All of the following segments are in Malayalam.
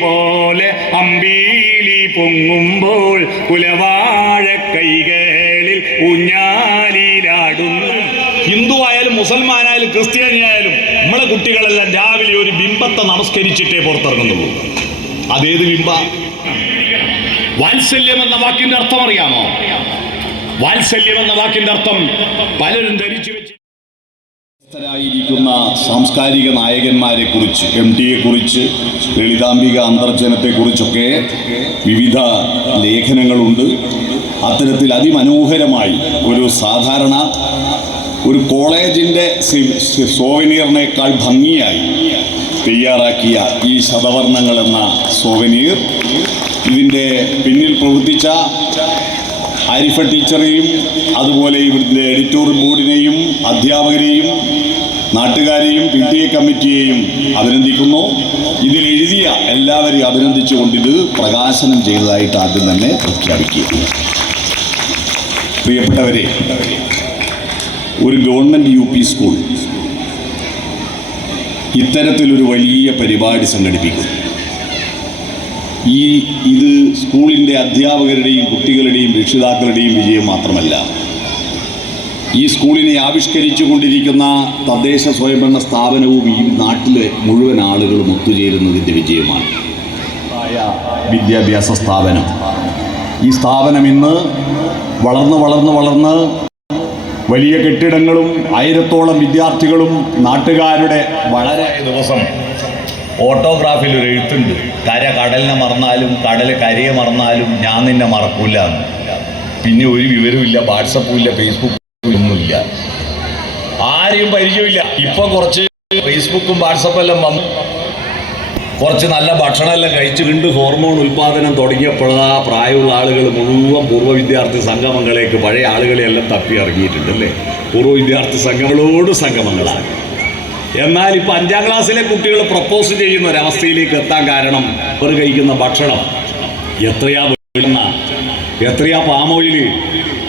പോലെ അമ്പീലി പൊങ്ങുമ്പോൾ കുലവാഴ കൈകളിൽ ഊഞ്ഞാലിലാടുന്നു. ഹിന്ദു ആയാലും മുസൽമാനായാലും ക്രിസ്ത്യാനിയായാലും നമ്മളെ കുട്ടികളെല്ലാം രാവിലെ ഒരു ബിംബത്തെ നമസ്കരിച്ചിട്ടേ പുറത്തിറങ്ങുന്നുള്ളൂ. അതേത് ബിംബ? വാത്സല്യം എന്ന വാക്കിന്റെ അർത്ഥം അറിയാമോ? വാത്സല്യം എന്ന വാക്കിന്റെ അർത്ഥം പലരും ധരിച്ചു സാംസ്കാരിക നായകന്മാരെ കുറിച്ച് എം ടിയെ കുറിച്ച് ലളിതാംബിക അന്തർജനത്തെ കുറിച്ചൊക്കെ വിവിധ ലേഖനങ്ങളുണ്ട്. അത്തരത്തിൽ അതിമനോഹരമായി ഒരു സാധാരണ ഒരു കോളേജിന്റെ സോവനീറിനേക്കാൾ ഭംഗിയായി തയ്യാറാക്കിയ ഈ ശതവർണങ്ങൾ എന്ന സോവനീർ ഇതിന്റെ പിന്നിൽ പ്രവർത്തിച്ച ആരിഫ ടീച്ചറെയും അതുപോലെ ഇവിടുത്തെ എഡിറ്റോറിയൽ ബോർഡിനെയും അധ്യാപകരെയും നാട്ടുകാരെയും പി ടി എ കമ്മിറ്റിയെയും അഭിനന്ദിക്കുന്നു. ഇതിൽ എഴുതിയ എല്ലാവരെയും അഭിനന്ദിച്ചുകൊണ്ട് ഇത് പ്രകാശനം ചെയ്തതായിട്ട് ആദ്യം തന്നെ പ്രഖ്യാപിക്കുക. പ്രിയപ്പെട്ടവരെ ഒരു ഗവൺമെന്റ് യു പി സ്കൂൾ ഇത്തരത്തിലൊരു വലിയ പരിപാടി സംഘടിപ്പിക്കും ഈ ഇത് സ്കൂളിന്റെ അധ്യാപകരുടെയും കുട്ടികളുടെയും രക്ഷിതാക്കളുടെയും വിജയം മാത്രമല്ല. ഈ സ്കൂളിനെ ആവിഷ്കരിച്ചു കൊണ്ടിരിക്കുന്ന തദ്ദേശ സ്വയംഭരണ സ്ഥാപനവും ഈ നാട്ടിലെ മുഴുവൻ ആളുകളും ഒത്തുചേരുന്നതിന്റെ വിജയമാണ്. വിദ്യാഭ്യാസ സ്ഥാപനം. ഈ സ്ഥാപനം ഇന്ന് വളർന്ന് വളർന്ന് വളർന്ന് വലിയ കെട്ടിടങ്ങളും ആയിരത്തോളം വിദ്യാർത്ഥികളും നാട്ടുകാരുടെ വളരെ ദിവസം ഓട്ടോഗ്രാഫിൽ ഒരു എഴുത്തുണ്ട്. കര കടലിനെ മറന്നാലും കടൽ കരയെ മറന്നാലും ഞാൻ നിന്നെ മറക്കൂല പിന്നെ ഒരു വിവരമില്ല വാട്സപ്പും ഇല്ല ഫേസ്ബുക്കും ഒന്നുമില്ല ആരെയും പരിചയമില്ല. ഇപ്പൊ കുറച്ച് ഫേസ്ബുക്കും വാട്സപ്പും എല്ലാം വന്നു. കുറച്ച് നല്ല ഭക്ഷണമെല്ലാം കഴിച്ച് രണ്ട് ഹോർമോൺ ഉൽപാദനം തുടങ്ങിയപ്പോഴാ പ്രായമുള്ള ആളുകൾ മുഴുവൻ പൂർവ വിദ്യാർത്ഥി സംഗമങ്ങളിലേക്ക് പഴയ ആളുകളെയെല്ലാം തപ്പി ഇറങ്ങിയിട്ടുണ്ട് അല്ലേ? പൂർവ വിദ്യാർത്ഥി സംഘങ്ങളോട് സംഗമങ്ങളാണ്. എന്നാൽ ഇപ്പം അഞ്ചാം ക്ലാസ്സിലെ കുട്ടികൾ പ്രപ്പോസ് ചെയ്യുന്ന ഒരവസ്ഥയിലേക്ക് എത്താൻ കാരണം അവർ കഴിക്കുന്ന ഭക്ഷണം എത്രയാ വീഴുന്ന എത്രയാ പാമോയിൽ?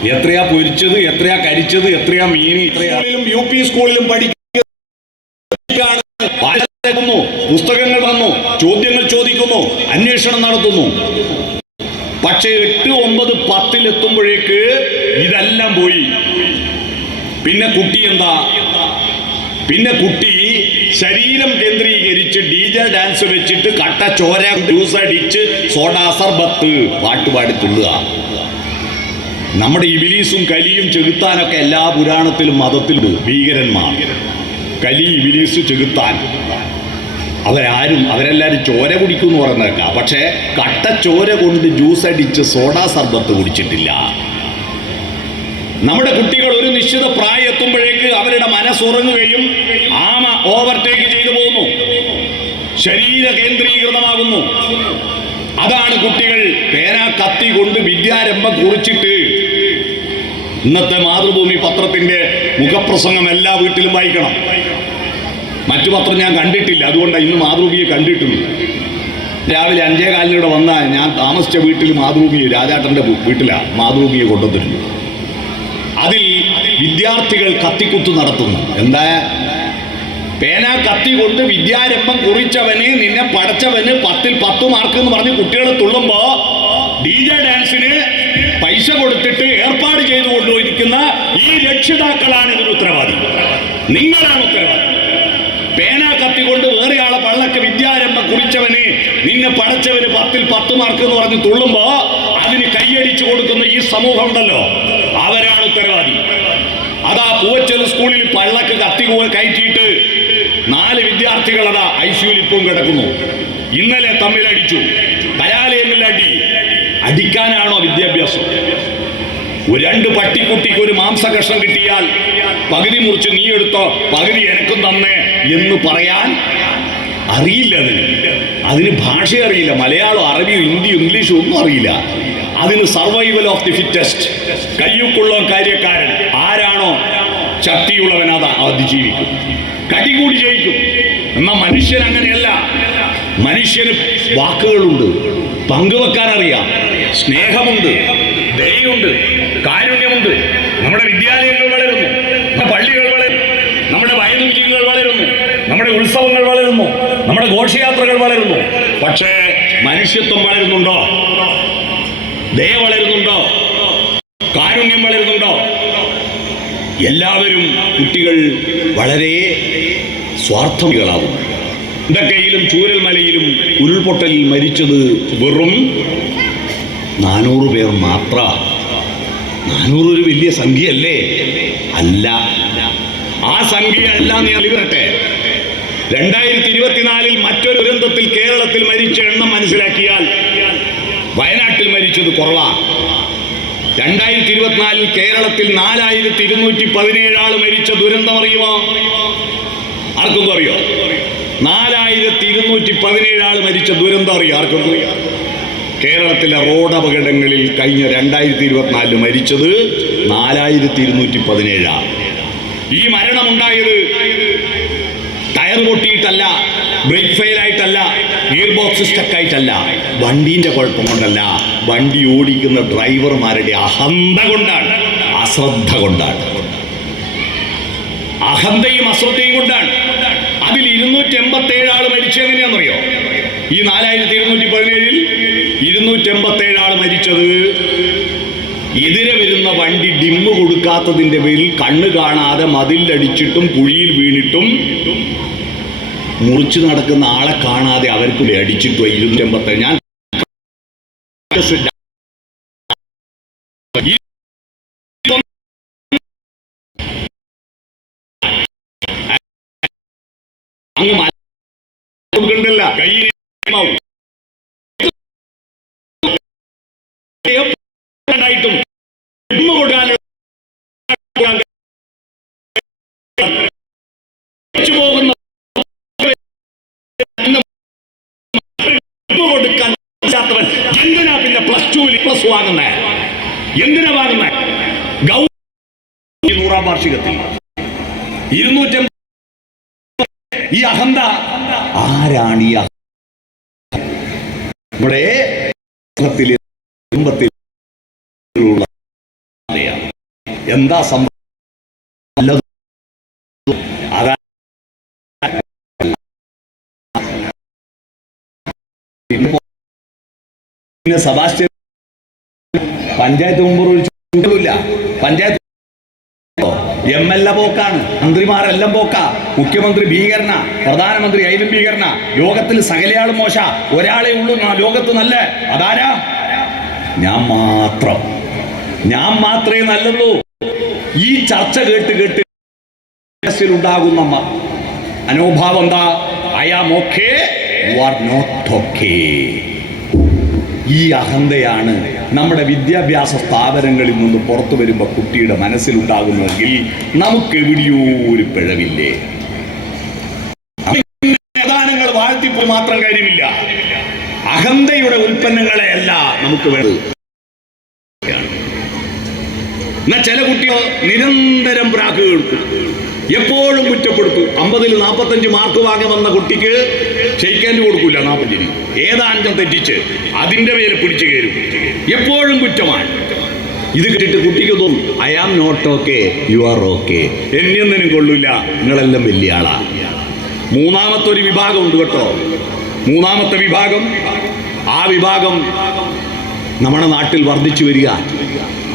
എത്രയാ പൊരിച്ചത് എത്രയാ കരിച്ചത് എത്രയാ മീൻ എത്രയാളിലും യു പി സ്കൂളിലും പഠിക്കുന്നു പുസ്തകങ്ങൾ വന്നു ചോദ്യങ്ങൾ ചോദിക്കുന്നു അന്വേഷണം നടത്തുന്നു. പക്ഷേ എട്ട് ഒമ്പത് പത്തിൽ എത്തുമ്പോഴേക്ക് ഇതെല്ലാം പോയി. പിന്നെ കുട്ടി എന്താ? പിന്നെ കുട്ടി ശരീരം കേന്ദ്രീകരിച്ച് ഡി ജെ ഡാൻസ് വെച്ചിട്ട് കട്ട ചോര ജ്യൂസ് അടിച്ച് സോഡാസർബത്ത് പാട്ടുപാടി തുള്ളുക. നമ്മുടെ ഇബിലീസും കലിയും ചെകുത്താനൊക്കെ എല്ലാ പുരാണത്തിലും മതത്തിലും ഭീകരന്മാർ. കലി ഇബിലീസ് ചെകുത്താൻ. അവരാരും അവരെല്ലാവരും ചോര കുടിക്കും എന്ന് പറയുന്നേക്കാം പക്ഷേ കട്ട ചോര കൊണ്ട് ജ്യൂസ് അടിച്ച് സോഡാ സർബത്ത് കുടിച്ചിട്ടില്ല. നമ്മുടെ കുട്ടികൾ ഒരു നിശ്ചിത പ്രായം എത്തുമ്പോഴേക്ക് അവരുടെ മനസ്സുറങ്ങുകയും ആമ ഓവർടേക്ക് ചെയ്തു പോകുന്നു. ശരീര കേന്ദ്രീകൃതമാകുന്നു അതാണ് കുട്ടികൾ പേന കത്തി കൊണ്ട് വിദ്യാരംഭം കുറിച്ചിട്ട്. ഇന്നത്തെ മാതൃഭൂമി പത്രത്തിന്റെ മുഖപ്രസംഗം എല്ലാ വീട്ടിലും വായിക്കണം. മറ്റു പത്രം ഞാൻ കണ്ടിട്ടില്ല അതുകൊണ്ടാണ് ഇന്ന് മാതൃഭൂമിയെ കണ്ടിട്ടുള്ളൂ. രാവിലെ അഞ്ചേ കാലിലൂടെ വന്നാൽ ഞാൻ താമസിച്ച വീട്ടിൽ മാതൃഭൂമി രാജാട്ടന്റെ വീട്ടിലാണ് മാതൃഭൂമിയെ കൊണ്ടുവന്നിരുന്നു അതിൽ വിദ്യാർത്ഥികൾ കത്തിക്കുത്തു നടത്തുന്നു. എന്താ? പേന കത്തി കൊണ്ട് വിദ്യാരംഭം കുറിച്ചവന് നിന്നെ പടച്ചവന് പത്തിൽ പത്ത് മാർക്ക് എന്ന് പറഞ്ഞ് കുട്ടികളെ തുള്ളുമ്പോ ഡി ജെ ഡാൻസിന് പൈസ കൊടുത്തിട്ട് ഏർപ്പാട് ചെയ്തു കൊണ്ടുപോയിരിക്കുന്ന ഈ രക്ഷിതാക്കളാണ് ഇതിന് ഉത്തരവാദി. നിങ്ങളാണ് ഉത്തരവാദി. പേന കത്തി കൊണ്ട് വേറെ ആളെ പള്ളക്ക് വിദ്യാരംഭം കുറിച്ചവന് നിന്നെ പടച്ചവന് പത്തിൽ പത്ത് മാർക്ക് എന്ന് പറഞ്ഞ് തുള്ളുമ്പോ അതിന് കൈയടിച്ചു കൊടുക്കുന്ന ഈ സമൂഹം ഉണ്ടല്ലോ. അവരാണ് ഉത്തരവാദി. അതാ പൂവച്ചൽ സ്കൂളിൽ പള്ളക്ക് കത്തി കയറ്റിയിട്ട് നാല് വിദ്യാർത്ഥികൾ അതാ ഐ സിയുൽ ഇപ്പം കിടക്കുന്നു. ഇന്നലെ തമ്മിൽ അടിച്ചു കലാലയങ്ങളിൽ അടി അടിക്കാനാണോ വിദ്യാഭ്യാസം? ഒരു രണ്ട് പട്ടിക്കുട്ടിക്ക് ഒരു മാംസകഷ്ണം കിട്ടിയാൽ പകുതി മുറിച്ച് നീ എടുത്തോ പകുതി എനക്കും തന്നേ എന്ന് പറയാൻ അറിയില്ല അതിന്. അതിന് ഭാഷ അറിയില്ല. മലയാളം അറബിയോ ഹിന്ദിയോ ഇംഗ്ലീഷോ ഒന്നും അറിയില്ല. അതിന് സർവൈവൽ ഓഫ് ദി ഫിറ്റസ്റ്റ് കയ്യൂക്കുള്ള കാര്യക്കാരൻ. ശക്തിയുള്ളവൻ അതിജീവിക്കും. കടി കൂടി ജയിക്കും. എന്നാ മനുഷ്യൻ അങ്ങനെയല്ല. മനുഷ്യന് വാക്കുകളുണ്ട്. പങ്കുവെക്കാൻ അറിയാം സ്നേഹമുണ്ട്. ദയുണ്ട് കാരുണ്യമുണ്ട്. നമ്മുടെ വിദ്യാലയങ്ങൾ വളരുന്നു. നമ്മുടെ പള്ളികൾ വളരുന്നു. നമ്മുടെ വയലുചികൾ വളരുന്നു. നമ്മുടെ ഉത്സവങ്ങൾ വളരുന്നു. നമ്മുടെ ഘോഷയാത്രകൾ വളരുന്നു. പക്ഷേ മനുഷ്യത്വം വളരുന്നുണ്ടോ? ദയ വളരുന്നുണ്ടോ? കാരുണ്യം വളരുന്നുണ്ടോ? എല്ലാവരും കുട്ടികൾ വളരെ സ്വാർത്ഥമികളാവും ഇതൊക്കെയിലും ചൂരൽ ചൂരൽമലയിലും ഉരുൾപൊട്ടലിൽ മരിച്ചത് വെറും നാനൂറ് പേർ മാത്ര. നാനൂറ് ഒരു വലിയ സംഖ്യയല്ലേ? അല്ല. ആ സംഖ്യയല്ല നീ അറിവരട്ടെ രണ്ടായിരത്തി ഇരുപത്തിനാലിൽ മറ്റൊരു ദുരന്തത്തിൽ കേരളത്തിൽ മരിച്ച എണ്ണം മനസ്സിലാക്കിയാൽ വയനാട്ടിൽ മരിച്ചത് കുറവാണ് രണ്ടായിരത്തി ഇരുപത്തിനാലിൽ കേരളത്തിൽ നാലായിരത്തി ഇരുന്നൂറ്റി പതിനേഴ് ആൾ മരിച്ച ദുരന്തം അറിയുമോ ആർക്കും അറിയോ? നാലായിരത്തി ഇരുന്നൂറ്റി പതിനേഴ് ആൾ മരിച്ച ദുരന്തം അറിയോ? ആർക്കും കേരളത്തിലെ റോഡ് അപകടങ്ങളിൽ കഴിഞ്ഞ രണ്ടായിരത്തി ഇരുപത്തിനാലിൽ മരിച്ചത് നാലായിരത്തി ഇരുന്നൂറ്റി പതിനേഴാണ് ഈ മരണമുണ്ടായത് ടയർ പൊട്ടിയിട്ടല്ല ബ്രേക്ക് ഫെയിൽ ആയിട്ടല്ല ഗിയർ ബോക്സ് സ്റ്റക്കായിട്ടല്ല വണ്ടീന്റെ കുഴപ്പം കൊണ്ടല്ല. വണ്ടി ഓടിക്കുന്ന ഡ്രൈവർമാരുടെ അഹന്ത കൊണ്ടാണ്. അശ്രദ്ധ കൊണ്ടാണ്. അഹന്തയും അശ്രദ്ധയും കൊണ്ടാണ്. അതിൽ ഇരുന്നൂറ്റി എൺപത്തി ഏഴ് ആൾ മരിച്ചത് എങ്ങനെയാണെന്നറിയോ? ഈ നാലായിരത്തി ഇരുന്നൂറ്റി പതിനേഴിൽ ഇരുന്നൂറ്റി എൺപത്തി ഏഴ് ആൾ മരിച്ചത് എതിരെ വരുന്ന വണ്ടി ഡിമ്മ് കൊടുക്കാത്തതിന്റെ പേരിൽ കണ്ണ് കാണാതെ മതിലടിച്ചിട്ടും കുഴിയിൽ വീണിട്ടും മുറിച്ചു നടക്കുന്ന ആളെ കാണാതെ അവർക്ക് അടിച്ചിട്ടു ഇരുന്നൂറ്റി ഞാൻ അങ്ങ് കൊടുക്കണ്ടല്ല കയ്യിൽ പ്ലസ് വാങ്ങുന്നേ എന്തിനാ വാങ്ങുന്നേ നൂറാം വാർഷികത്തിൽ. ഇരുന്നൂറ്റി ഈ അഹന്ത ആരാണ് ഈ നമ്മുടെ എന്താ സംഭവം? പഞ്ചായത്ത് മുമ്പ് ഇല്ല പഞ്ചായത്ത് എം എൽ എ പോക്കാണ് മന്ത്രിമാരെല്ലാം പോക്ക. മുഖ്യമന്ത്രി ഭീകരണ പ്രധാനമന്ത്രി അയിലും ഭീകരണ ലോകത്തിൽ സകലയാളും മോശ. ഒരാളെ ഉള്ളൂ ലോകത്ത് നല്ല. അതാരാ? ഞാൻ മാത്രം. ഞാൻ മാത്രമേ നല്ലുള്ളൂ ഈ ചർച്ച കേട്ട് കേട്ട് ഉണ്ടാകുന്ന മ- മനോഭാവം എന്താ? I am okay you are not okay ഈ അഹന്തയാണ് നമ്മുടെ വിദ്യാഭ്യാസ സ്ഥാപനങ്ങളിൽ നിന്ന് പുറത്തു വരുമ്പോൾ കുട്ടിയുടെ മനസ്സിലുണ്ടാകുന്നതെങ്കിൽ നമുക്ക് എവിടെയോ ഒരു പിഴവില്ലേ? പ്രധാനങ്ങൾ വാഴ്ത്തിപ്പോൾ മാത്രം കാര്യമില്ല. അഹന്തയുടെ ഉൽപ്പന്നങ്ങളെ അല്ല നമുക്ക് വേണ്ടത് എന്നാ ചില കുട്ടികൾ നിരന്തരം പ്രാക്ക് കേൾക്കും. എപ്പോഴും കുറ്റപ്പെടുത്തു അമ്പതിൽ നാൽപ്പത്തഞ്ച് മാർക്ക് വാങ്ങി വന്ന കുട്ടിക്ക് ക്ഷയിക്കേണ്ടി കൊടുക്കൂല നാൽപ്പഞ്ചിന് ഏതാണ്ടം തെറ്റിച്ച്? അതിന്റെ പേര് പിടിച്ചു കയറും. എപ്പോഴും കുറ്റമാണ്. ഇത് കേട്ടിട്ട് കുട്ടിക്ക് തോന്നും I am not okay you are okay എന്നൊന്നിനും കൊള്ളില്ല നിങ്ങളെല്ലാം വലിയ ആളാ. മൂന്നാമത്തെ ഒരു വിഭാഗം ഉണ്ട് കേട്ടോ. മൂന്നാമത്തെ വിഭാഗം ആ വിഭാഗം നമ്മുടെ നാട്ടിൽ വർദ്ധിച്ചു വരിക.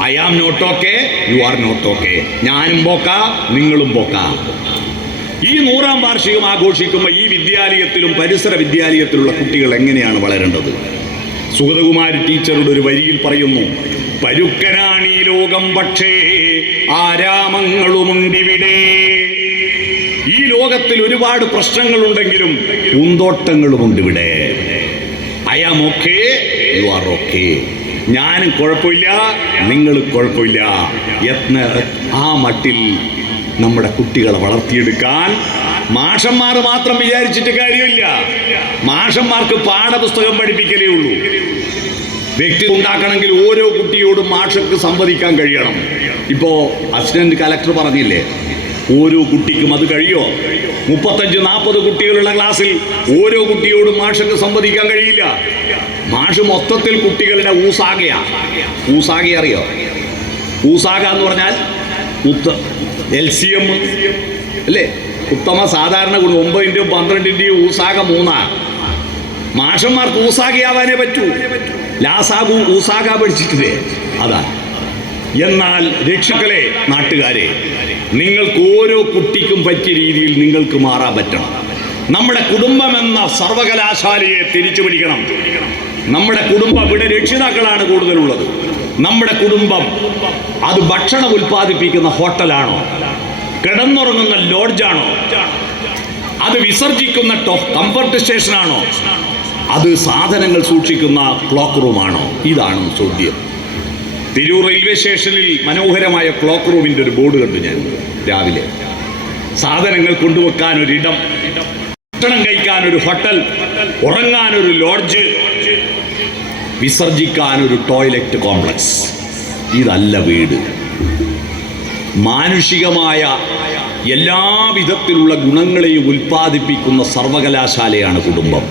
I am not okay you are not okay ഞാനും പോക്ക നിങ്ങളും പോക്ക. ഈ നൂറാം വാർഷികം ആഘോഷിക്കുമ്പോൾ ഈ വിദ്യാലയത്തിലും പരിസര വിദ്യാലയത്തിലുള്ള കുട്ടികൾ എങ്ങനെയാണ് വളരേണ്ടത്? സുഗതകുമാരി ടീച്ചറുടെ ഒരു വരിയിൽ പറയുന്നു പരുക്കനാണ് ഈ ലോകം പക്ഷേ ആരാമങ്ങളുമുണ്ടിവിടെ. ഈ ലോകത്തിൽ ഒരുപാട് പ്രശ്നങ്ങളുണ്ടെങ്കിലും പൂന്തോട്ടങ്ങളുമുണ്ട് ഇവിടെ I am okay you are okay ഞാനും കുഴപ്പമില്ല നിങ്ങൾ കുഴപ്പമില്ല. യത്ന ആ മട്ടിൽ നമ്മുടെ കുട്ടികളെ വളർത്തിയെടുക്കാൻ മാഷന്മാർ മാത്രം വിചാരിച്ചിട്ട് കാര്യമില്ല. മാഷന്മാർക്ക് പാഠപുസ്തകം പഠിപ്പിക്കലേ ഉള്ളൂ. വ്യക്തി ഉണ്ടാക്കണമെങ്കിൽ ഓരോ കുട്ടിയോടും മാഷക്ക് സംവദിക്കാൻ കഴിയണം. ഇപ്പോ അസിസ്റ്റന്റ് കലക്ടർ പറഞ്ഞില്ലേ ഓരോ കുട്ടിക്കും അത് കഴിയോ? മുപ്പത്തഞ്ച് നാൽപ്പത് കുട്ടികളുള്ള ക്ലാസ്സിൽ ഓരോ കുട്ടിയോടും മാഷക്ക് സംവദിക്കാൻ കഴിയില്ല. മാഷ് മൊത്തത്തിൽ കുട്ടികളുടെ ഊസാകയാണ് ഊസാക അറിയോ? ഊസാക എന്ന് പറഞ്ഞാൽ ഉത്ത എൽ സി എം അല്ലേ? ഉത്തമ സാധാരണ ഗുണം. ഒമ്പതിന്റെയും പന്ത്രണ്ടിന്റെയും ഊസാക മൂന്നാണ് മാഷന്മാർക്ക് ഊസാകയാവാനേ പറ്റൂ. ലാസാഗു ഊസാക പഠിച്ചിട്ടില്ലേ? അതാ. എന്നാൽ രക്ഷകളെ നാട്ടുകാരെ നിങ്ങൾക്ക് ഓരോ കുട്ടിക്കും പറ്റിയ രീതിയിൽ നിങ്ങൾക്ക് മാറാൻ പറ്റണം. നമ്മുടെ കുടുംബം എന്ന സർവകലാശാലയെ തിരിച്ചു പിടിക്കണം. നമ്മുടെ കുടുംബം ഇവിടെ രക്ഷിതാക്കളാണ് കൂടുതലുള്ളത്. നമ്മുടെ കുടുംബം അത് ഭക്ഷണം ഉൽപ്പാദിപ്പിക്കുന്ന ഹോട്ടലാണോ? കിടന്നുറങ്ങുന്ന ലോഡ്ജാണോ? അത് വിസർജിക്കുന്ന കംഫർട്ട് സ്റ്റേഷനാണോ? അത് സാധനങ്ങൾ സൂക്ഷിക്കുന്ന ക്ലോക്ക് റൂമാണോ? ഇതാണ് ചോദ്യം. തിരൂർ റെയിൽവേ സ്റ്റേഷനിൽ മനോഹരമായ ക്ലോക്ക് റൂമിന്റെ ഒരു ബോർഡ് കണ്ടു ഞാൻ രാവിലെ. സാധനങ്ങൾ കൊണ്ടുവെക്കാൻ ഒരിടം ഭക്ഷണം കഴിക്കാൻ ഒരു ഹോട്ടൽ ഉറങ്ങാൻ ഒരു ലോഡ്ജ് വിസർജിക്കാൻ ഒരു ടോയ്ലറ്റ് കോംപ്ലക്സ്. ഇതല്ല വീട്. മാനുഷികമായ എല്ലാ വിധത്തിലുള്ള ഗുണങ്ങളെയും ഉൽപ്പാദിപ്പിക്കുന്ന സർവകലാശാലയാണ് കുടുംബം.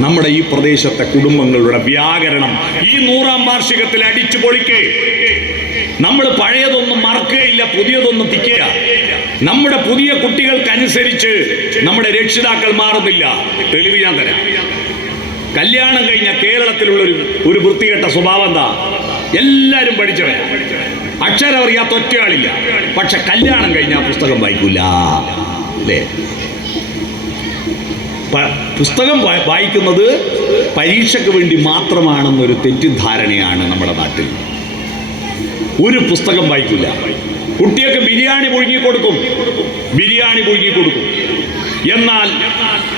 നമ്മുടെ ഈ പ്രദേശത്തെ കുടുംബങ്ങളുടെ വ്യാകരണം ഈ നൂറാം വാർഷികത്തിൽ അടിച്ചു പൊളിക്കേ. നമ്മൾ പഴയതൊന്നും മറക്കുകയില്ല പുതിയതൊന്നും തിക്കുക നമ്മുടെ പുതിയ കുട്ടികൾക്കനുസരിച്ച് നമ്മുടെ രക്ഷിതാക്കൾ മാറുന്നില്ല. തെളിവ് ഞാൻ തരാം. കല്യാണം കഴിഞ്ഞ കേരളത്തിലുള്ള ഒരു ഒരു വൃത്തികെട്ട സ്വഭാവം എന്താ? എല്ലാവരും പഠിച്ചവൻ അക്ഷരം അറിയാത്ത ഒറ്റയാളില്ല. പക്ഷെ കല്യാണം കഴിഞ്ഞാൽ പുസ്തകം വായിക്കൂല. അല്ലേ? പുസ്തകം വായിക്കുന്നത് പരീക്ഷയ്ക്ക് വേണ്ടി മാത്രമാണെന്നൊരു തെറ്റിദ്ധാരണയാണ് നമ്മുടെ നാട്ടിൽ. ഒരു പുസ്തകം വായിക്കില്ല കുട്ടിയൊക്കെ ബിരിയാണി പുഴുങ്ങി കൊടുക്കും. ബിരിയാണി പുഴുങ്ങി കൊടുക്കും. എന്നാൽ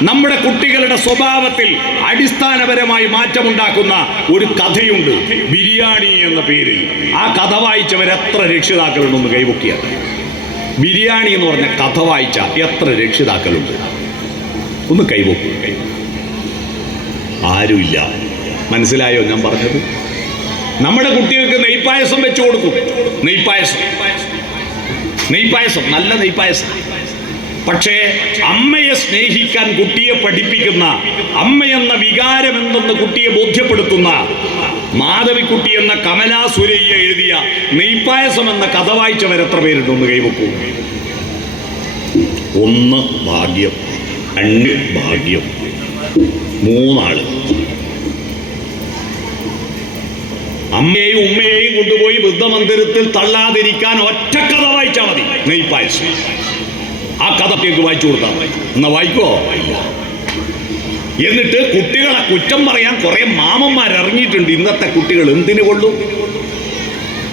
നമ്മുടെ കുട്ടികളുടെ സ്വഭാവത്തിൽ അടിസ്ഥാനപരമായി മാറ്റമുണ്ടാക്കുന്ന ഒരു കഥയുണ്ട്. ബിരിയാണി എന്ന പേരിൽ. ആ കഥ വായിച്ചവർ എത്ര രക്ഷിതാക്കളുണ്ടെന്ന് കൈവക്കിയാണ് ബിരിയാണി എന്ന് പറഞ്ഞ കഥ വായിച്ച എത്ര രക്ഷിതാക്കളുണ്ട്? ഒന്ന് കൈവക്കും ആരുമില്ല. മനസ്സിലായോ ഞാൻ പറഞ്ഞത്? നമ്മുടെ കുട്ടികൾക്ക് നെയ്പായസം വെച്ചു കൊടുക്കും. നെയ്പായസം. നെയ്പായസം. നല്ല നെയ്പായസം. പക്ഷേ അമ്മയെ സ്നേഹിക്കാൻ കുട്ടിയെ പഠിപ്പിക്കുന്ന അമ്മയെന്ന വികാരം എന്തെന്ന് കുട്ടിയെ ബോധ്യപ്പെടുത്തുന്ന മാധവിക്കുട്ടി എന്ന കമലാ സുരയ്യ എഴുതിയ നെയ്പായസം എന്ന കഥ വായിച്ചവർ എത്ര പേരുണ്ടെന്ന് കൈവക്കൂ? ഒന്ന് ഭാഗ്യം രണ്ട് ഭാഗ്യം മൂന്നാൾ. അമ്മയെയും ഉമ്മയെയും കൊണ്ടുപോയി വൃദ്ധമന്ദിരത്തിൽ തള്ളാതിരിക്കാൻ ഒറ്റ വായിച്ചാൽ മതി നെയ്പായസം. ആ കഥ കുട്ടികൾക്ക് വായിച്ചു കൊടുത്താൽ മതി. എന്നാ വായിക്കോ. എന്നിട്ട് കുട്ടികളെ കുറ്റം പറയാൻ കുറെ മാമന്മാർ ഇറങ്ങിയിട്ടുണ്ട് ഇന്നത്തെ കുട്ടികൾ എന്തിനു കൊള്ളും?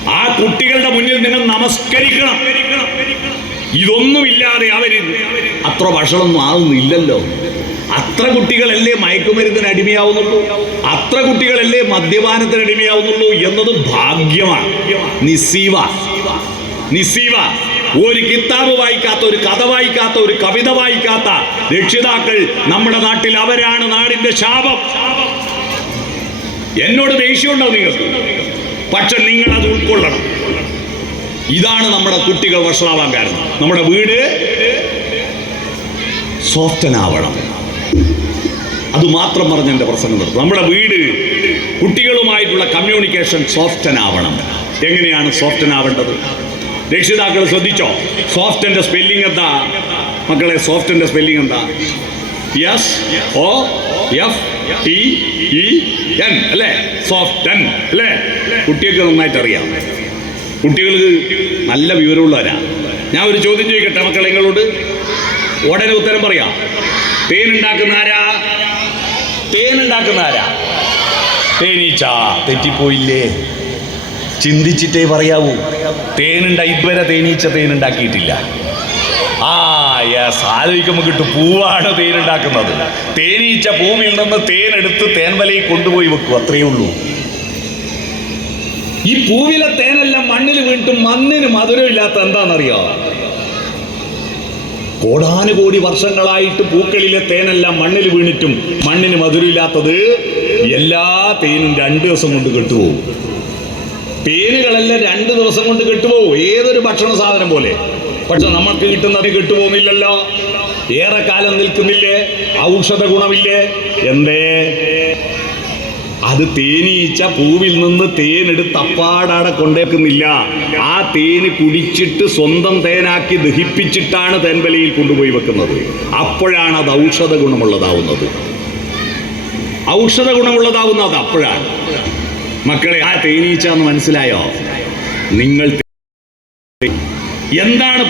ആ കുട്ടികളുടെ മുന്നിൽ നിങ്ങൾ നമസ്കരിക്കണം. ഇതൊന്നുമില്ലാതെ അവർ അത്ര ഭക്ഷണമൊന്നും ആവുന്നില്ലല്ലോ. അത്ര കുട്ടികളല്ലേ മയക്കുമരുന്നിന് അടിമയാവുന്നുള്ളൂ? അത്ര കുട്ടികളല്ലേ മദ്യപാനത്തിന് അടിമയാവുന്നുള്ളൂ? എന്നത് ഭാഗ്യമാണ്. നിസീവ നിസ്സീവ. ഒരു കിതാബ് വായിക്കാത്ത ഒരു കഥ വായിക്കാത്ത ഒരു കവിത വായിക്കാത്ത രക്ഷിതാക്കൾ നമ്മുടെ നാട്ടിൽ അവരാണ് നാടിന്റെ ശാപം. എന്നോട് ദേഷ്യമുണ്ടോ നിങ്ങൾക്ക്? പക്ഷെ നിങ്ങൾ അത് ഉൾക്കൊള്ളണം. ഇതാണ് നമ്മുടെ കുട്ടികൾ വഷളാവാൻ കാരണം. നമ്മുടെ വീട് സോഫ്റ്റനാവണം. അത് മാത്രം പറഞ്ഞ് എന്റെ പ്രസംഗം നടത്തും. നമ്മുടെ വീട് കുട്ടികളുമായിട്ടുള്ള കമ്മ്യൂണിക്കേഷൻ സോഫ്റ്റനാവണം എങ്ങനെയാണ് സോഫ്റ്റനാവേണ്ടത് രക്ഷിതാക്കൾ ശ്രദ്ധിച്ചോ? സോഫ്റ്റിന്റെ സ്പെല്ലിംഗ് എന്താ? മക്കളെ സോഫ്റ്റിന്റെ സ്പെല്ലിംഗ് എന്താ? S O F T E N അല്ലേ? സോഫ്റ്റൻ അല്ലേ? കുട്ടികൾക്ക് നന്നായിട്ട് അറിയാം കുട്ടികൾക്ക് നല്ല വിവരമുള്ളവരാണ് ഞാൻ ഒരു ചോദ്യം ചോദിക്കട്ടെ മക്കളെ നിങ്ങളോട്? ഉടനെ ഉത്തരം പറയാം. തേനുണ്ടാക്കുന്ന ആരാ? തേനുണ്ടാക്കുന്ന ആരാ? തേനീച്ച തെറ്റിപ്പോയില്ലേ? ചിന്തിച്ചിട്ടേ പറയാവൂ. തേനുണ്ട ഇതുവരെ തേനീച്ച തേനുണ്ടാക്കിയിട്ടില്ല. ആ യെസ് ആലോചിക്കുമ്പോൾ കിട്ടും പൂവാണ് തേനുണ്ടാക്കുന്നത്. തേനീച്ച ഭൂമിയിൽ നിന്ന് തേനെടുത്ത് തേൻവലയിൽ കൊണ്ടുപോയി വെക്കും അത്രയേ ഉള്ളൂ. ഈ പൂവിലെ തേനെല്ലാം മണ്ണിൽ വീണിട്ടും മണ്ണിന് മധുരമില്ലാത്ത എന്താണെന്നറിയോ? കോടാനുകോടി വർഷങ്ങളായിട്ട് പൂക്കളിലെ തേനെല്ലാം മണ്ണിൽ വീണിട്ടും മണ്ണിന് മധുരമില്ലാത്തത് എല്ലാ തേനും രണ്ട് ദിവസം കൊണ്ട് കെട്ടുപോകും. തേനുകളെല്ലാം രണ്ട് ദിവസം കൊണ്ട് കെട്ടുപോകും. ഏതൊരു ഭക്ഷണ സാധനം പോലെ. പക്ഷെ നമ്മൾക്ക് കിട്ടുന്നത് കെട്ടുപോകുന്നില്ലല്ലോ. ഏറെക്കാലം നിൽക്കുന്നില്ലേ? ഔഷധ ഗുണമില്ലേ? എന്തേ? അത് തേനീച്ച പൂവിൽ നിന്ന് തേനെടുത്ത് അപ്പാടാടെ കൊണ്ടേക്കുന്നില്ല. ആ തേന് കുടിച്ചിട്ട് സ്വന്തം തേനാക്കി ദഹിപ്പിച്ചിട്ടാണ് തേൻവലയിൽ കൊണ്ടുപോയി വെക്കുന്നത്. അപ്പോഴാണ് അത് ഔഷധ ഗുണമുള്ളതാവുന്നത്. ഔഷധ ഗുണമുള്ളതാവുന്നത് അപ്പോഴാണ്. മക്കളെ ആ തേനീച്ച എന്ന് മനസ്സിലായോ? നിങ്ങൾ എന്താണ്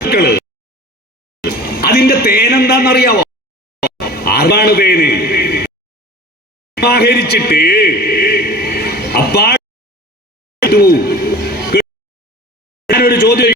പൂക്കൾ? അതിന്റെ തേനെന്താണെന്നറിയാവോ ആർവാണ് തേന് സമാഹരിച്ചിട്ട് അപ്പാ ഞാനൊരു ചോദ്യം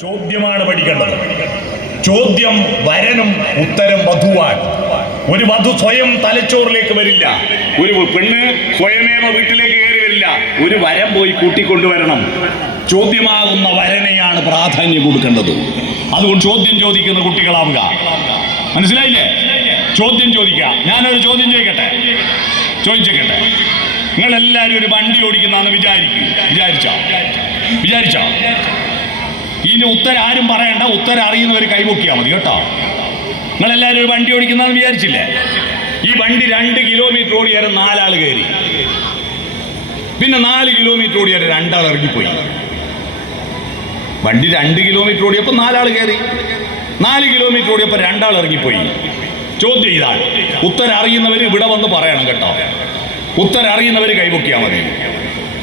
ചോദ്യമാണ് പഠിക്കേണ്ടത്. ചോദ്യം വരനും ഉത്തരം വധുവാൻ. ഒരു വധു സ്വയം തലച്ചോറിലേക്ക് വരില്ല. ഒരു പെണ്ണ് സ്വയമേവ വീട്ടിലേക്ക് കയറി വരില്ല. ഒരു വരം പോയി കൂട്ടിക്കൊണ്ടുവരണം. ചോദ്യമാകുന്ന വരനെയാണ് പ്രാധാന്യം കൊടുക്കേണ്ടത്. അതുകൊണ്ട് ചോദ്യം ചോദിക്കുന്ന കുട്ടികളാവുക. മനസ്സിലായില്ലേ? ചോദ്യം ചോദിക്കുക. ഞാനൊരു ചോദ്യം ചോദിക്കട്ടെ? ചോദിച്ചേക്കട്ടെ. നിങ്ങൾ എല്ലാവരും ഒരു വണ്ടി ഓടിക്കുന്നാന്ന് വിചാരിക്കും. വിചാരിച്ചോ? വിചാരിച്ചോ? ഇനി ഉത്തരം ആരും പറയണ്ട. ഉത്തരം അറിയുന്നവർ കൈപൊക്കിയാൽ മതി കേട്ടോ. നിങ്ങളെല്ലാവരും ഒരു വണ്ടി ഓടിക്കുന്നതെന്ന് വിചാരിച്ചില്ലേ? ഈ വണ്ടി രണ്ട് കിലോമീറ്റർ ഓടിയാലും നാലാൾ കയറി. പിന്നെ നാല് കിലോമീറ്റർ ഓടിയാൽ രണ്ടാൾ ഇറങ്ങിപ്പോയി. വണ്ടി രണ്ട് കിലോമീറ്റർ ഓടിയപ്പോൾ നാലാൾ കയറി. നാല് കിലോമീറ്റർ ഓടിയപ്പോൾ രണ്ടാൾ ഇറങ്ങിപ്പോയി. ചോദ്യം ഇതാണ്. ഉത്തരം അറിയുന്നവർ ഇവിടെ വന്ന് പറയണം കേട്ടോ. ഉത്തരം അറിയുന്നവർ കൈപൊക്കിയാൽ മതി.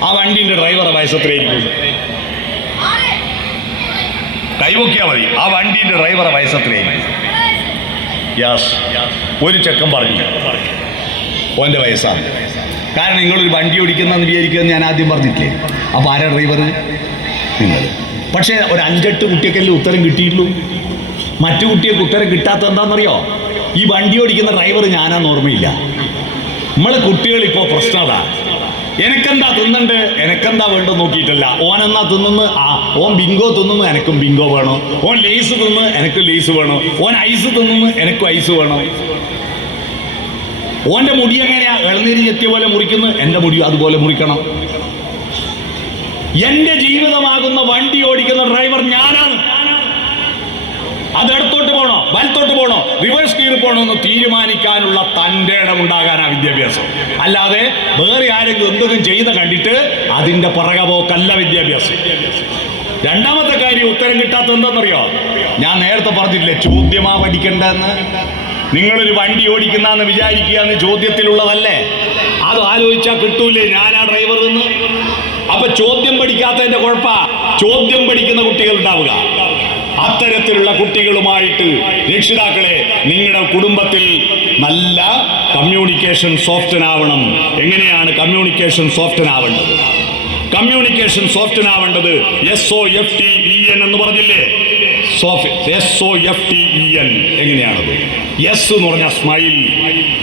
ആ വണ്ടിന്റെ ഡ്രൈവറെ വയസ്സത്രയായിരിക്കും? കൈപൊക്കിയാൽ മതി. ആ വണ്ടിന്റെ ഡ്രൈവറെ വയസ്സത്രേ. യാസ് ഒരു ചെക്കൻ പറഞ്ഞു. ഓന്റെ വയസ്സാണ് കാരണം നിങ്ങളൊരു വണ്ടി ഓടിക്കുന്നതെന്ന് വിചാരിക്കുമെന്ന് ഞാൻ ആദ്യം പറഞ്ഞിട്ടില്ലേ? അപ്പോൾ ആരാ ഡ്രൈവർ നിങ്ങൾ. പക്ഷേ ഒരു അഞ്ചെട്ട് കുട്ടിയൊക്കെ ഉത്തരം കിട്ടിയിട്ടുള്ളൂ? മറ്റു കുട്ടികൾക്ക് ഉത്തരം കിട്ടാത്ത എന്താണെന്നറിയോ? ഈ വണ്ടി ഓടിക്കുന്ന ഡ്രൈവർ ഞാനാന്ന് ഓർമ്മയില്ല. നമ്മളെ കുട്ടികൾ ഇപ്പോൾ പ്രശ്നം എനക്കെന്താ തിന്നണ്ട്? എനക്കെന്താ വേണ്ടത് നോക്കിയിട്ടല്ല. ഓൻ എന്നാ തിന്നുന്നു? ആ ഓൻ ബിങ്കോ തിന്നുന്നു എനക്കും ബിങ്കോ വേണോ. ഓൻ ലേസ് തിന്ന് എനിക്ക് ലേസ് വേണോ. ഓൻ ഐസ് തിന്നുന്നു എനിക്കും ഐസ് വേണോ. ഓന്റെ മുടി എങ്ങനെയാ? ഇളനീര് ചെത്തിയ പോലെ മുറിക്കുന്നു എന്റെ മുടി അതുപോലെ മുറിക്കണം. എന്റെ ജീവിതമാകുന്ന വണ്ടി ഓടിക്കുന്ന ഡ്രൈവർ ഞാനാണ്. അത് ഇടത്തോട്ട് പോകണോ വലത്തോട്ട് പോകണോ റിവേഴ്സ് ഗിയർ പോകണോ എന്ന് തീരുമാനിക്കാനുള്ള തന്റെ ഇടമുണ്ടാകാനാ വിദ്യാഭ്യാസം. അല്ലാതെ വേറെ ആരെങ്കിലും എന്തെങ്കിലും ചെയ്ത് കണ്ടിട്ട് അതിന്റെ പുറകെ പോക്കല്ല വിദ്യാഭ്യാസം. രണ്ടാമത്തെ കാര്യം ഉത്തരം കിട്ടാത്ത എന്താണെന്നറിയോ? ഞാൻ നേരത്തെ പറഞ്ഞിട്ടില്ലേ ചോദ്യമാ പഠിക്കണ്ടെന്ന്. നിങ്ങളൊരു വണ്ടി ഓടിക്കുന്നെന്ന് വിചാരിക്കുക എന്ന് ചോദ്യത്തിലുള്ളതല്ലേ? അത് ആലോചിച്ചാൽ കിട്ടൂലേ ഞാനാ ഡ്രൈവർ എന്ന്. അപ്പൊ ചോദ്യം പഠിക്കാത്തതിന്റെ കുഴപ്പ. ചോദ്യം പഠിക്കുന്ന കുട്ടികൾ ഉണ്ടാവുക. അത്തരത്തിലുള്ള കുട്ടികളുമായിട്ട് രക്ഷിതാക്കളെ നിങ്ങളുടെ കുടുംബത്തിൽ നല്ല കമ്മ്യൂണിക്കേഷൻ സോഫ്റ്റനാവണം എങ്ങനെയാണ് കമ്മ്യൂണിക്കേഷൻ സോഫ്റ്റനാവേണ്ടത് communication സോഫ്റ്റനാവേണ്ടത് S O F T E N എന്ന് പറഞ്ഞില്ലേ? S O F T E N എങ്ങനെയാണത്? എസ് എന്ന് പറഞ്ഞ സ്മൈൽ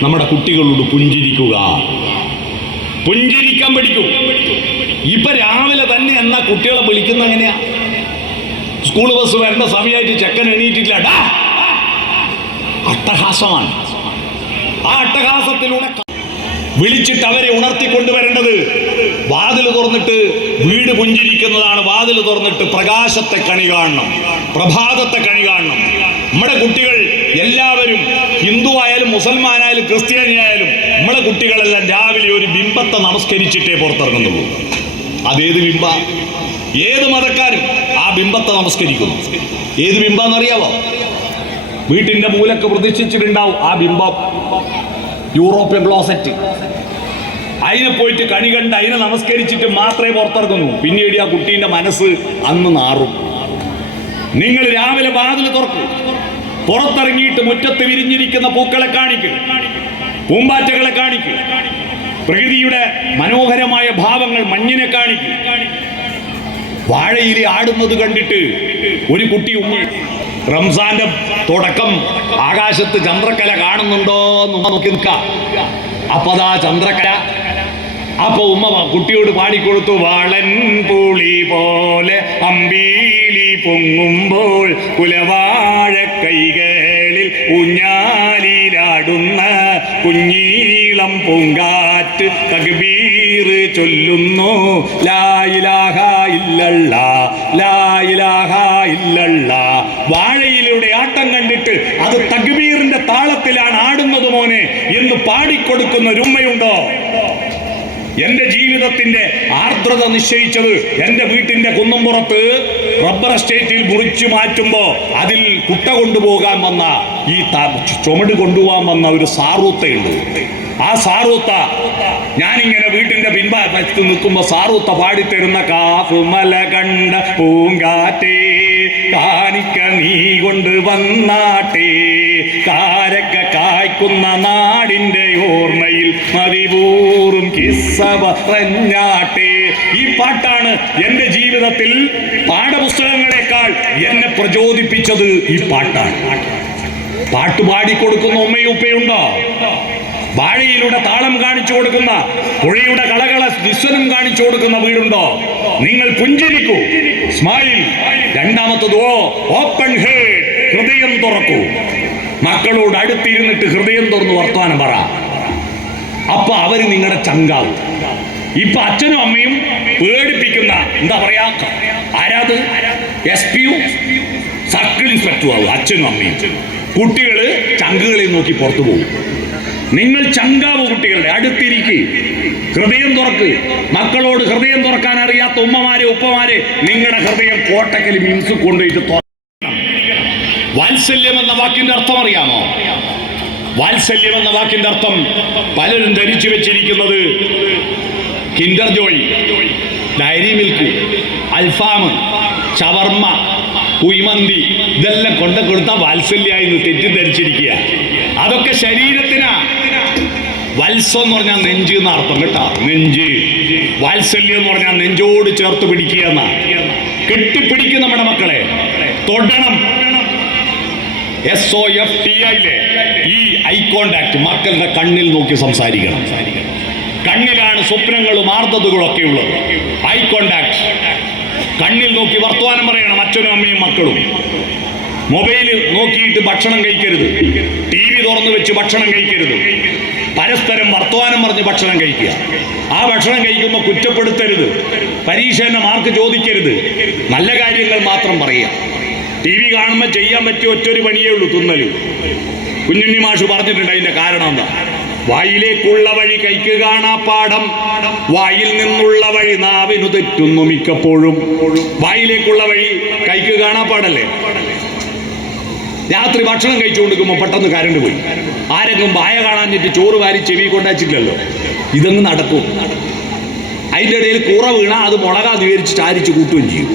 നമ്മുടെ കുട്ടികളോട് പുഞ്ചിരിക്കുക. പുഞ്ചിരിക്കാൻ പഠിക്കും. ഇപ്പൊ രാവിലെ തന്നെ എന്നാ കുട്ടികളെ വിളിക്കുന്ന എങ്ങനെയാ? സ്കൂൾ ബസ് വരേണ്ട സമയമായിട്ട് ചെക്കൻ എണീറ്റിട്ടില്ല. അട്ടഹാസമാണ്. ആ അട്ടഹാസത്തിലൂടെ വിളിച്ചിട്ട് അവരെ ഉണർത്തിക്കൊണ്ടുവരേണ്ടത് വാതിൽ തുറന്നിട്ട് വീട് പുഞ്ചിരിക്കുന്നതാണ്. വാതിൽ തുറന്നിട്ട് പ്രകാശത്തെ കണി കാണണം. പ്രഭാതത്തെ കണി കാണണം. നമ്മുടെ കുട്ടികൾ എല്ലാവരും ഹിന്ദു ആയാലും മുസൽമാനായാലും ക്രിസ്ത്യാനിയായാലും നമ്മുടെ കുട്ടികളെല്ലാം രാവിലെ ഒരു ബിംബത്തെ നമസ്കരിച്ചിട്ടേ പുറത്തിറങ്ങുന്നുള്ളൂ. അതേത് ബിംബ? ഏത് മതക്കാരും ബിംബത്തെ നമസ്കരിക്കുന്നു. ഏത് ബിംബാന്നറിയാവോ? വീട്ടിന്റെ മൂലക്ക് പ്രതിഷ്ഠിച്ചിട്ടുണ്ടാവും ആ ബിംബം. European closet. അതിനെ പോയിട്ട് കണി കണ്ട് അതിനെ നമസ്കരിച്ചിട്ട് മാത്രമേ പുറത്തിറങ്ങുന്നു. പിന്നീട് ആ കുട്ടീന്റെ മനസ്സ് അന്ന് നാറും. നിങ്ങൾ രാവിലെ വാതിൽ തുറക്കും. പുറത്തിറങ്ങിയിട്ട് മുറ്റത്ത് വിരിഞ്ഞിരിക്കുന്ന പൂക്കളെ കാണിക്കും. പൂമ്പാറ്റകളെ കാണിക്കും. പ്രകൃതിയുടെ മനോഹരമായ ഭാവങ്ങൾ മഞ്ഞിനെ കാണിക്കും. വാഴയിലെ ആടുന്നത് കണ്ടിട്ട് ഒരു കുട്ടി ഉമ്മ റംസാന്റെ തുടക്കം ആകാശത്ത് ചന്ദ്രക്കല കാണുന്നുണ്ടോ എന്ന് നോക്കി നിൽക്കാം. അപ്പതാ ചന്ദ്രക്കല. അപ്പൊ ഉമ്മ കുട്ടിയോട് പാടിക്കൊടുത്തു വളൻ പുളി പോലെ അമ്പീലി പൊങ്ങുമ്പോൾ കുലവാഴ കൈകളിൽ ഊഞ്ഞാലിലാടുന്ന കുഞ്ഞീളം പൂങ്കാറ്റ് തകബീർ ചൊല്ലുന്നു ലായിലാഹ ഇല്ലല്ല ഇലാഹ ഇല്ലല്ലാ. വാഴയിലൂടെ ആട്ടം കണ്ടിട്ട് അത് തക്ബീറിന്റെ താളത്തിലാണ് ആടുന്നത് മോനെ എന്ന് പാടിക്കൊടുക്കുന്ന ഒരുമ്മയുണ്ടോ എന്റെ ജീവിതത്തിന്റെ ആർദ്രത നിശ്ചയിച്ചത് എന്റെ വീട്ടിന്റെ കുന്നമ്പുറത്ത് റബ്ബർ എസ്റ്റേറ്റിൽ മുറിച്ചു മാറ്റുമ്പോ അതിൽ കുട്ട കൊണ്ടുപോകാൻ വന്ന ഈ ചുമട് കൊണ്ടുപോകാൻ വന്ന ഒരു സാറൂത്തയുണ്ട്. ആ സാറൂത്ത ഞാനിങ്ങനെ വീട്ടിന്റെ പിൻഭാഗത്ത് നിൽക്കുമ്പോ സാറൂത്ത പാടിത്തരുന്ന കാഫുമല കണ്ട പൂങ്കാറ്റേ കാണിക്ക നീ കൊണ്ട് വന്നാട്ടേ കാരക്ക കായ്ക്കുന്ന നാടിന്റെ ഓർമ്മയിൽ മതിപൂറും കിസ്സ പറഞ്ഞാട്ടെ ഈ പാട്ടാണ് എന്റെ ജീവിതത്തിൽ പാഠപുസ്തകങ്ങളെക്കാൾ എന്നെ പ്രചോദിപ്പിച്ചത് ഈ പാട്ടാണ്. പാട്ട് പാടിക്കൊടുക്കുന്ന ഉമ്മയും ഉപ്പയുണ്ടോ വാഴയിലൂടെ താളം കാണിച്ചു കൊടുക്കുന്ന പുഴയുടെ കളകള നിസ്വനം കാണിച്ചു കൊടുക്കുന്ന വീടുണ്ടോ? നിങ്ങൾ പുഞ്ചിരിക്കൂ. സ്മൈൽ രണ്ടാമത്തതോ ഓപ്പൺ ഹേഡ് ഹൃദയം തുറക്കൂ. മക്കളോട് അടുത്തിരുന്നിട്ട് ഹൃദയം തുറന്ന് വർത്തമാനം പറ. അപ്പൊ അവർ നിങ്ങളുടെ ചങ്കാവും. ഇപ്പൊ അച്ഛനും അമ്മയും പേടിപ്പിക്കുന്ന എന്താ പറയാ? ആരാത്? എസ് പിയും സർക്കിൾ ഇൻസ്പെക്ടറും ആവും അച്ഛനും അമ്മയും. കുട്ടികൾ ചങ്കുകളെ നോക്കി പുറത്തു പോകും. നിങ്ങൾ ചങ്കാവ് കുട്ടികളുടെ അടുത്തിരിക്ക്. ഹൃദയം തുറക്ക്. മക്കളോട് ഹൃദയം തുറക്കാൻ അറിയാത്ത ഉമ്മമാരെ ഉപ്പമാരെ നിങ്ങളുടെ ഹൃദയം കോട്ടക്കൽ മിൻസ് കൊണ്ടുപോയിട്ട് തുറക്കണം വാത്സല്യം എന്ന വാക്കിന്റെ അർത്ഥം അറിയാമോ? വാത്സല്യം എന്ന വാക്കിന്റെ അർത്ഥം പലരും ധരിച്ചു വെച്ചിരിക്കുന്നത് കിൻഡർ ജോയി ഡയറി മിൽക്ക് അൽഫാം ഷവർമ്മ കുയ്മന്തി ഇതെല്ലാം കൊണ്ട കൊടുത്ത വാത്സല്യായി തെറ്റിദ്ധരിച്ചിരിക്കുക. അതൊക്കെ ശരീരത്തിനാ. വത്സം എന്ന് പറഞ്ഞാൽ നെഞ്ച് എന്ന അർത്ഥം കേട്ടാ. നെഞ്ച്. വാത്സല്യം എന്ന് പറഞ്ഞാൽ നെഞ്ചോട് ചേർത്ത് പിടിക്കുക എന്നാണ് കെട്ടിപ്പിടിക്കും നമ്മുടെ മക്കളെ. തൊടണം. എസ് ഒ എഫ് ടി ഐയിലെ ഈ ഐ കോണ്ടാക്ട് മക്കളുടെ കണ്ണിൽ നോക്കി സംസാരിക്കണം. കണ്ണിലാണ് സ്വപ്നങ്ങളും ആർദ്രതകളും ഒക്കെ ഉള്ളത്. ഐ കോണ്ടാക്ട് കണ്ണിൽ നോക്കി വർത്തമാനം പറയണം അച്ഛനും അമ്മയും മക്കളും. മൊബൈൽ നോക്കിയിട്ട് ഭക്ഷണം കഴിക്കരുത്. ടി വി തുറന്നു വെച്ച് ഭക്ഷണം കഴിക്കരുത്. പരസ്പരം വർത്തമാനം പറഞ്ഞ് ഭക്ഷണം കഴിക്കുക. ആ ഭക്ഷണം കഴിക്കുമ്പോൾ കുറ്റപ്പെടുത്തരുത്. പരീക്ഷ തന്നെ മാർക്ക് ചോദിക്കരുത്. നല്ല കാര്യങ്ങൾ മാത്രം പറയുക. ടി വി കാണുമ്പോൾ ചെയ്യാൻ പറ്റിയ ഒറ്റൊരു പണിയേ ഉള്ളൂ തുന്നൽ കുഞ്ഞുണ്ണി മാഷ് പറഞ്ഞിട്ടുണ്ട് അതിന്റെ കാരണം എന്താ? വായിലേക്കുള്ള വഴി കൈക്ക് കാണാ പാഠം. വായിൽ നിന്നുള്ള വഴി നാവിനു തെറ്റുന്നു മിക്കപ്പോഴും. വായിലേക്കുള്ള വഴി കൈക്ക് കാണാ പാടല്ലേ രാത്രി ഭക്ഷണം കഴിച്ചുകൊണ്ടിരിക്കുമ്പോൾ പെട്ടെന്ന് കരണ്ട് പോയി. ആരെങ്കിലും വായ കാണാഞ്ഞിട്ട് ചോറ് വാരി ചെവി കൊണ്ടാച്ചിട്ടില്ലല്ലോ ഇതങ്ങ് നടക്കും. അതിന്റെ ഇടയിൽ കൂറ വീണാൽ അത് മുളക വിചാരിച്ച് ആരിച്ച് കൂട്ടുകയും ചെയ്യും.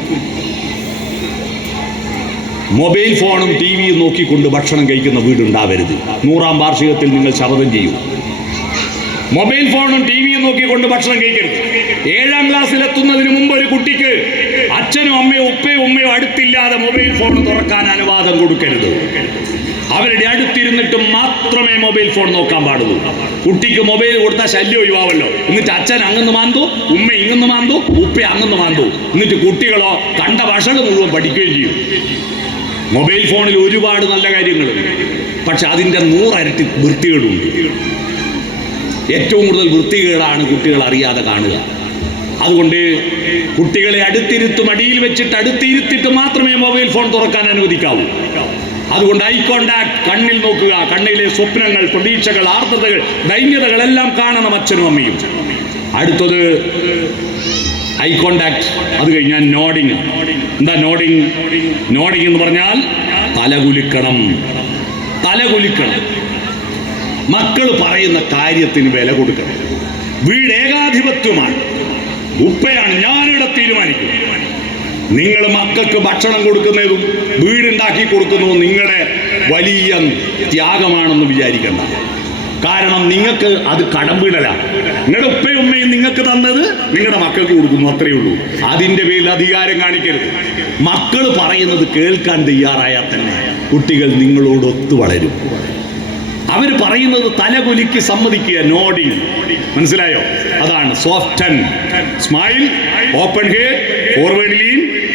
മൊബൈൽ ഫോണും ടി വിയും നോക്കിക്കൊണ്ട് ഭക്ഷണം കഴിക്കുന്ന വീടുണ്ടാവരുത്. നൂറാം വാർഷികത്തിൽ നിങ്ങൾ ശപഥം ചെയ്യും. മൊബൈൽ ഫോണും ടി വിയും നോക്കിക്കൊണ്ട് ഭക്ഷണം കഴിക്കരുത്. ഏഴാം ക്ലാസ്സിൽ എത്തുന്നതിന് മുമ്പ് ഒരു കുട്ടിക്ക് അച്ഛനും അമ്മയും ഉപ്പയോ ഉമ്മയോ അടുത്തില്ലാതെ മൊബൈൽ ഫോൺ തുറക്കാൻ അനുവാദം കൊടുക്കരുത്. അവരുടെ അടുത്തിരുന്നിട്ട് മാത്രമേ മൊബൈൽ ഫോൺ നോക്കാൻ പാടുള്ളൂ. കുട്ടിക്ക് മൊബൈൽ കൊടുത്താൽ ശല്യം ഒഴിവാവല്ലോ. എന്നിട്ട് അച്ഛൻ അങ്ങന്ന് മാന്തു ഉമ്മ ഇങ്ങന്ന് മാന്തു ഉപ്പ അങ്ങന്ന് മാന്തു. എന്നിട്ട് കുട്ടികളോ കണ്ട ഭാഷകൾ മുഴുവൻ പഠിക്കുകയും ചെയ്യും. മൊബൈൽ ഫോണിൽ ഒരുപാട് നല്ല കാര്യങ്ങളുണ്ട് പക്ഷെ അതിന്റെ നൂറരട്ടി വൃത്തികളുണ്ട്. ഏറ്റവും കൂടുതൽ വൃത്തികേടാണ് കുട്ടികൾ അറിയാതെ കാണുക. അതുകൊണ്ട് കുട്ടികളെ അടുത്തിരുത്തും അടിയിൽ വെച്ചിട്ട് അടുത്തിരുത്തിട്ട് മാത്രമേ മൊബൈൽ ഫോൺ തുറക്കാൻ അനുവദിക്കാവൂ. അതുകൊണ്ട് ഐ കോണ്ടാക്ട് കണ്ണിൽ നോക്കുക കണ്ണിലെ സ്വപ്നങ്ങൾ പ്രതീക്ഷകൾ ആർദ്രതകൾ ദൈന്യതകളെല്ലാം കാണണം അച്ഛനും അമ്മയും. അടുത്തത് ഐ കോണ്ടാക്ട് അത് കഴിഞ്ഞാൽ നോഡിങ്. എന്താ നോഡിങ്? നോഡിങ് എന്ന് പറഞ്ഞാൽ തലകുലുക്കണം തലകുലുക്കണം മക്കൾ പറയുന്ന കാര്യത്തിന് വില കൊടുക്കണം. വീട് ഏകാധിപത്യമാണ്. ഉപ്പയാണ് ഞാനിവിടെ തീരുമാനിക്കും നിങ്ങൾ മക്കൾക്ക് ഭക്ഷണം കൊടുക്കുന്നതും വീടുണ്ടാക്കി കൊടുക്കുന്നതും നിങ്ങളുടെ വലിയ ത്യാഗമാണെന്ന് വിചാരിക്കണ്ട. കാരണം നിങ്ങൾക്ക് അത് കടമ്പിടലാണ് നിങ്ങളുടെ ഉപ്പയും ഉമ്മയും നിങ്ങൾക്ക് തന്നത് നിങ്ങളുടെ മക്കൾക്ക് കൊടുക്കുന്നു അത്രയേ ഉള്ളൂ. അതിന്റെ പേരിൽ അധികാരം കാണിക്കരുത്. മക്കൾ പറയുന്നത് കേൾക്കാൻ തയ്യാറായാൽ തന്നെ കുട്ടികൾ നിങ്ങളോട് ഒത്തു വളരും. അവർ പറയുന്നത് തലകൊലിക്ക് സമ്മതിക്കുക നോഡിങ് മനസ്സിലായോ? അതാണ് soften smile open hair forward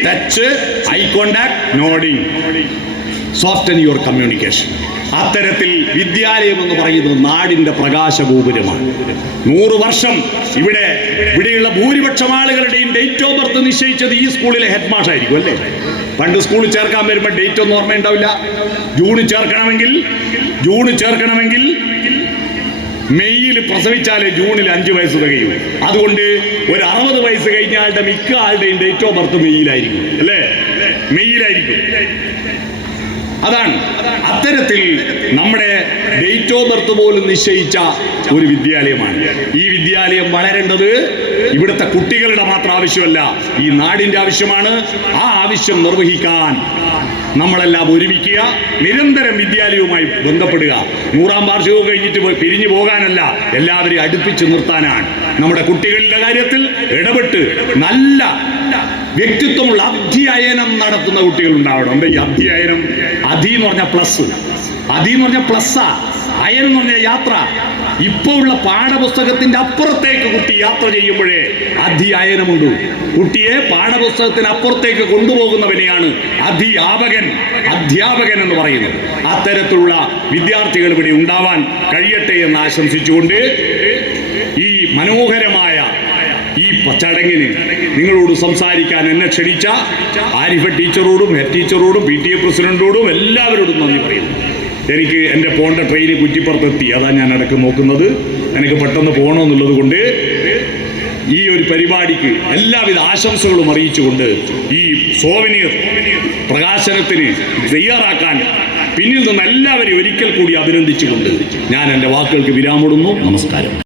touch eye contact nodding soften your communication അത്തരത്തിൽ വിദ്യാലയം എന്ന് പറയുന്നത് നാടിന്റെ പ്രകാശഗോപുരമാണ്. നൂറ് വർഷം ഇവിടെ ഇവിടെയുള്ള ഭൂരിപക്ഷം ആളുകളുടെയും ഡേറ്റ് ഓഫ് ബർത്ത് നിശ്ചയിച്ചത് ഈ സ്കൂളിലെ ഹെഡ് മാഷായിരിക്കും അല്ലേ? പണ്ട് സ്കൂളിൽ ചേർക്കാൻ വരുമ്പോൾ ഡേറ്റ് ഒന്നും ഓർമ്മയുണ്ടാവില്ല. ജൂണിൽ ചേർക്കണമെങ്കിൽ ജൂണിൽ ചേർക്കണമെങ്കിൽ മെയ്യിൽ പ്രസവിച്ചാലേ ജൂണിൽ അഞ്ച് വയസ്സ് തികയും. അതുകൊണ്ട് ഒരു അറുപത് വയസ്സ് കഴിഞ്ഞ ആളുടെ മിക്ക ആളുടെയും ഡേറ്റ് ഓഫ് ബർത്ത് മെയ്യിലായിരിക്കും. അല്ലേ? മെയ്യിലായിരിക്കും. അതാണ് അത്തരത്തിൽ നമ്മുടെ ഡേറ്റ് ഓഫ് ബർത്ത് പോലും നിശ്ചയിച്ച ഒരു വിദ്യാലയമാണ്. ഈ വിദ്യാലയം വളരേണ്ടത് ഇവിടുത്തെ കുട്ടികളുടെ മാത്രം ആവശ്യമല്ല ഈ നാടിന്റെ ആവശ്യമാണ്. ആ ആവശ്യം നിർവഹിക്കാൻ നമ്മളെല്ലാം ഒരുമിക്കുക നിരന്തരം വിദ്യാലയവുമായി ബന്ധപ്പെടുക. നൂറാം വാർഷികവും കഴിഞ്ഞിട്ട് പിരിഞ്ഞു പോകാനല്ല എല്ലാവരെയും അടുപ്പിച്ച് നിർത്താനാണ്. നമ്മുടെ കുട്ടികളുടെ കാര്യത്തിൽ ഇടപെട്ട് നല്ല വ്യക്തിത്വമുള്ള അധ്യയനം നടത്തുന്ന കുട്ടികൾ ഉണ്ടാവണം എന്താ ഈ അധ്യയനം അധി എന്ന് പറഞ്ഞ പ്ലസ് അധി എന്ന് പറഞ്ഞ പ്ലസ്സാ അയൻ എന്ന് പറഞ്ഞ യാത്ര. ഇപ്പോ ഉള്ള പാഠപുസ്തകത്തിന്റെ അപ്പുറത്തേക്ക് കുട്ടി യാത്ര ചെയ്യുമ്പോഴേ അധ്യയനമുണ്ട് കുട്ടിയെ പാഠപുസ്തകത്തിന് അപ്പുറത്തേക്ക് കൊണ്ടുപോകുന്നവനെയാണ് അധ്യാപകൻ അധ്യാപകൻ എന്ന് പറയുന്നത്. അത്തരത്തിലുള്ള വിദ്യാർത്ഥികൾ ഇവിടെ ഉണ്ടാവാൻ കഴിയട്ടെ എന്ന് ആശംസിച്ചുകൊണ്ട് ഈ മനോഹരമായ ചടങ്ങിന് നിങ്ങളോട് സംസാരിക്കാൻ എന്നെ ക്ഷണിച്ച ആരിഫ ടീച്ചറോടും ഹെഡ് ടീച്ചറോടും പി ടി എ പ്രസിഡന്റോടും എല്ലാവരോടും നന്ദി പറയുന്നു. എനിക്ക് എന്റെ പോണ്ട ട്രെയിൻ കുറ്റിപ്പുറത്തെത്തി. അതാ ഞാൻ ഇടയ്ക്ക് നോക്കുന്നത്. എനിക്ക് പെട്ടെന്ന് പോകണമെന്നുള്ളത് കൊണ്ട് ഈ ഒരു പരിപാടിക്ക് എല്ലാവിധ ആശംസകളും അറിയിച്ചുകൊണ്ട് ഈ സോവനിയർ പ്രകാശനത്തിന് തയ്യാറാക്കാൻ പിന്നിൽ നിന്ന് എല്ലാവരെയും ഒരിക്കൽ കൂടി അഭിനന്ദിച്ചുകൊണ്ട് ഞാൻ എന്റെ വാക്കുകൾക്ക് വിരാമിടുന്നു നമസ്കാരം.